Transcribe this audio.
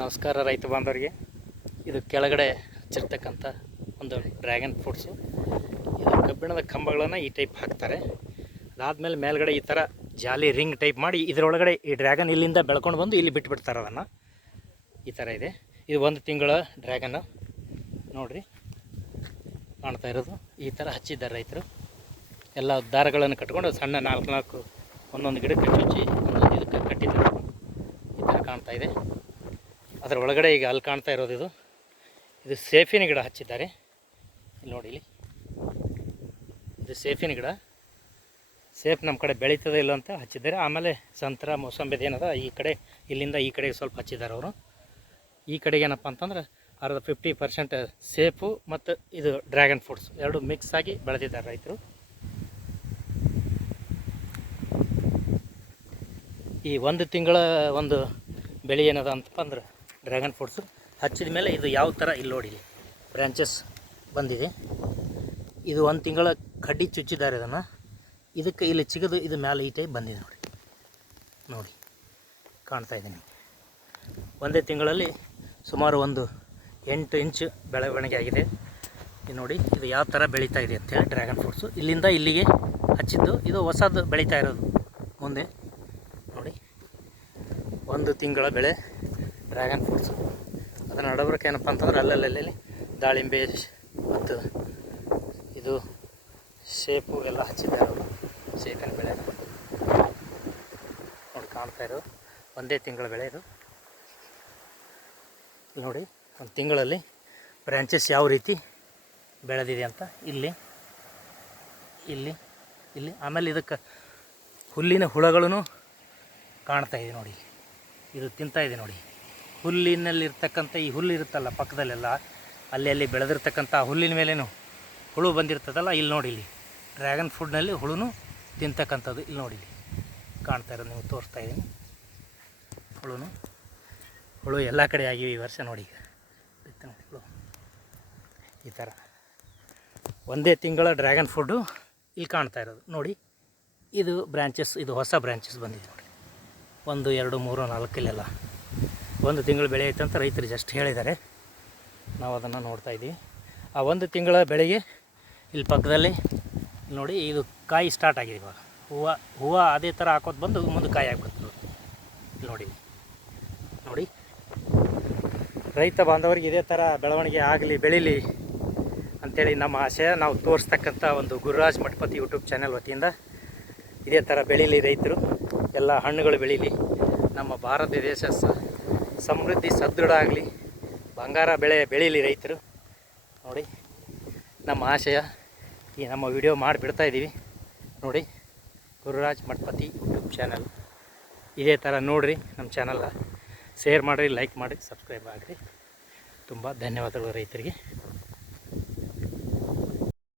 ನಮಸ್ಕಾರ ರೈತ ಬಾಂಧವರಿಗೆ. ಇದು ಕೆಳಗಡೆ ಹಚ್ಚಿರ್ತಕ್ಕಂಥ ಒಂದು ಡ್ರ್ಯಾಗನ್ ಫ್ರೂಟ್ಸು. ಇದು ಕಬ್ಬಿಣದ ಕಂಬಗಳನ್ನು ಈ ಟೈಪ್ ಹಾಕ್ತಾರೆ. ಅದಾದಮೇಲೆ ಮೇಲ್ಗಡೆ ಈ ಥರ ಜಾಲಿ ರಿಂಗ್ ಟೈಪ್ ಮಾಡಿ ಇದರೊಳಗಡೆ ಈ ಡ್ರ್ಯಾಗನ್ ಇಲ್ಲಿಂದ ಬೆಳ್ಕೊಂಡು ಬಂದು ಇಲ್ಲಿ ಬಿಟ್ಬಿಡ್ತಾರೆ ಅದನ್ನು. ಈ ಥರ ಇದೆ. ಇದು 1 ತಿಂಗಳ ಡ್ರ್ಯಾಗನ್ನು ನೋಡಿರಿ, ಕಾಣ್ತಾ ಇರೋದು. ಈ ಥರ ಹಚ್ಚಿದ್ದಾರೆ ರೈತರು. ಎಲ್ಲ ದಾರಗಳನ್ನು ಕಟ್ಕೊಂಡು ಸಣ್ಣ 4 ಒಂದೊಂದು ಗಿಡಕ್ಕೆ ಚುಚ್ಚಿ ಒಂದೊಂದು ಇದಕ್ಕೆ ಕಟ್ಟಿದ್ದಾರೆ. ಈ ಥರ ಕಾಣ್ತಾ ಇದೆ. ಅದರ ಒಳಗಡೆ ಈಗ ಅಲ್ಲಿ ಕಾಣ್ತಾ ಇರೋದು ಇದು ಸೇಫಿನ ಗಿಡ ಹಚ್ಚಿದ್ದಾರೆ. ಇಲ್ಲಿ ನೋಡಿ, ಇಲ್ಲಿ ಇದು ಸೇಫಿನ ಗಿಡ. ಸೇಫ್ ನಮ್ಮ ಕಡೆ ಬೆಳೀತದೆ ಇಲ್ಲ ಅಂತ ಹಚ್ಚಿದ್ದಾರೆ. ಆಮೇಲೆ ಸಂತ್ರ ಮೋಸಂಬಿದು ಏನದ ಈ ಕಡೆ, ಇಲ್ಲಿಂದ ಈ ಕಡೆಗೆ ಸ್ವಲ್ಪ ಹಚ್ಚಿದ್ದಾರೆ ಅವರು. ಈ ಕಡೆಗೆ ಏನಪ್ಪ ಅಂತಂದ್ರೆ 50% ಸೇಫು ಮತ್ತು ಇದು ಡ್ರ್ಯಾಗನ್ ಫ್ರೂಟ್ಸ್ ಎರಡು ಮಿಕ್ಸ್ ಆಗಿ ಬೆಳೆದಿದ್ದಾರೆ ರೈತರು. ಈ 1 ತಿಂಗಳ ಒಂದು ಬೆಳೆ ಏನದ ಅಂತಪ್ಪ ಅಂದ್ರೆ ಡ್ರ್ಯಾಗನ್ ಫ್ರೂಟ್ಸು ಹಚ್ಚಿದ ಮೇಲೆ ಇದು ಯಾವ ಥರ ಇಲ್ಲಿ ನೋಡಿ, ಬ್ರ್ಯಾಂಚಸ್ ಬಂದಿದೆ. ಇದು 1 ತಿಂಗಳ ಕಡ್ಡಿ ಚುಚ್ಚಿದ್ದಾರೆ ಇದನ್ನು. ಇದಕ್ಕೆ ಇಲ್ಲಿ ಚಿಗದು ಇದು ಮೇಲೆ ಈ ಟೈಪ್ ಬಂದಿದೆ ನೋಡಿ. ನೋಡಿ ಕಾಣ್ತಾ ಇದೆ ನಿಮಗೆ. 1 ತಿಂಗಳಲ್ಲಿ ಸುಮಾರು ಒಂದು 8 ಇಂಚ್ ಬೆಳವಣಿಗೆ ಆಗಿದೆ. ಇದು ನೋಡಿ, ಇದು ಯಾವ ಥರ ಬೆಳೀತಾ ಇದೆ ಅಂಥೇಳಿ ಡ್ರ್ಯಾಗನ್ ಫ್ರೂಟ್ಸು. ಇಲ್ಲಿಂದ ಇಲ್ಲಿಗೆ ಹಚ್ಚಿದ್ದು ಇದು ಹೊಸದು ಬೆಳೀತಾ ಇರೋದು ಮುಂದೆ ನೋಡಿ. 1 ತಿಂಗಳ ಬೆಳೆ ಡ್ರ್ಯಾಗನ್ ಫ್ರೂಟ್ಸು. ಅದನ್ನು ನಡಬರ್ಕೆ ಏನಪ್ಪ ಅಂತಂದ್ರೆ ಅಲ್ಲಲ್ಲಿ ದಾಳಿಂಬೆ ಮತ್ತು ಇದು ಶೇಪು ಎಲ್ಲ ಹಚ್ಚಿದ್ದಾರೆ ಅವರು. ಶೇಪಿನ ಬೆಳೆ ನೋಡಿ ಕಾಣ್ತಾ ಇರೋದು. 1 ತಿಂಗಳ ಬೆಳೆ ಇದು. ನೋಡಿ 1 ತಿಂಗಳಲ್ಲಿ ಬ್ರ್ಯಾಂಚಸ್ ಯಾವ ರೀತಿ ಬೆಳೆದಿದೆ ಅಂತ ಇಲ್ಲಿ ಇಲ್ಲಿ ಇಲ್ಲಿ ಆಮೇಲೆ ಇದಕ್ಕೆ ಹುಲ್ಲಿನ ಹುಳಗಳೂ ಕಾಣ್ತಾ ಇದೆ ನೋಡಿ. ಇದು ತಿಂತಾ ಇದೆ ನೋಡಿ. ಹುಲ್ಲಿನಲ್ಲಿರ್ತಕ್ಕಂಥ ಈ ಹುಲ್ಲು ಇರುತ್ತಲ್ಲ ಪಕ್ಕದಲ್ಲೆಲ್ಲ, ಅಲ್ಲಿ ಬೆಳೆದಿರ್ತಕ್ಕಂಥ ಹುಲ್ಲಿನ ಮೇಲೇನು ಹುಳು ಬಂದಿರ್ತದಲ್ಲ, ಇಲ್ಲಿ ನೋಡಿ, ಇಲ್ಲಿ ಡ್ರ್ಯಾಗನ್ ಫ್ರೂಟ್ನಲ್ಲಿ ಹುಳುನು ತಿಂತಕ್ಕಂಥದ್ದು. ಇಲ್ಲಿ ನೋಡಿ, ಇಲ್ಲಿ ಕಾಣ್ತಾ ಇರೋದು ನೀವು ತೋರಿಸ್ತಾ ಇದ್ದೀನಿ. ಹುಳು ಎಲ್ಲ ಕಡೆ ಆಗಿವೆ ಈ ವರ್ಷ ನೋಡಿ. ಈಗ ನೋಡಿ ಹುಳು ಈ ಥರ 1 ತಿಂಗಳ ಡ್ರ್ಯಾಗನ್ ಫ್ರೂಟು ಇಲ್ಲಿ ಕಾಣ್ತಾ ಇರೋದು ನೋಡಿ. ಇದು ಬ್ರ್ಯಾಂಚಸ್, ಇದು ಹೊಸ ಬ್ರ್ಯಾಂಚಸ್ ಬಂದಿದೆ ನೋಡಿ. 1 2 3 4 ಇಲ್ಲೆಲ್ಲ 1 ತಿಂಗಳು ಬೆಳೆ ಐತೆ ಅಂತ ರೈತರು ಜಸ್ಟ್ ಹೇಳಿದ್ದಾರೆ. ನಾವು ಅದನ್ನು ನೋಡ್ತಾ ಇದ್ದೀವಿ. ಆ 1 ತಿಂಗಳ ಬೆಳೆಗೆ ಇಲ್ಲಿ ಪಕ್ಕದಲ್ಲಿ ನೋಡಿ, ಇದು ಕಾಯಿ ಸ್ಟಾರ್ಟ್ ಆಗಿದೆ ಇವಾಗ. ಹೂವು ಅದೇ ಥರ ಹಾಕೋದು ಬಂದು ಮುಂದೆ ಕಾಯಿ ಆಗ್ಬಿಡ್ತದೆ ಇಲ್ಲಿ ನೋಡಿ. ನೋಡಿ ರೈತ ಬಾಂಧವರಿಗೆ ಇದೇ ಥರ ಬೆಳವಣಿಗೆ ಆಗಲಿ, ಬೆಳೀಲಿ ಅಂಥೇಳಿ ನಮ್ಮ ಆಶಯ. ನಾವು ತೋರಿಸ್ತಕ್ಕಂಥ ಒಂದು ಗುರುರಾಜ್ ಮಠಪತಿ ಯೂಟ್ಯೂಬ್ ಚಾನೆಲ್ ವತಿಯಿಂದ ಇದೇ ಥರ ಬೆಳೀಲಿ ರೈತರು. ಎಲ್ಲ ಹಣ್ಣುಗಳು ಬೆಳೀಲಿ, ನಮ್ಮ ಭಾರತ ದೇಶ ಸಮೃದ್ಧಿ ಸದೃಢ ಆಗಲಿ, ಬಂಗಾರ ಬೆಳೀಲಿ ರೈತರು. ನೋಡಿ ನಮ್ಮ ಆಶಯ. ಈ ನಮ್ಮ ವಿಡಿಯೋ ಮಾಡಿಬಿಡ್ತಾ ಇದ್ದೀವಿ ನೋಡಿ. ಗುರುರಾಜ್ ಮಠಪತಿ ಯೂಟ್ಯೂಬ್ ಚಾನಲ್ ಇದೇ ಥರ ನೋಡಿರಿ. ನಮ್ಮ ಚಾನಲ್ನ ಶೇರ್ ಮಾಡಿರಿ, ಲೈಕ್ ಮಾಡಿ, ಸಬ್ಸ್ಕ್ರೈಬ್ ಆಗಿರಿ. ತುಂಬ ಧನ್ಯವಾದಗಳು ರೈತರಿಗೆ.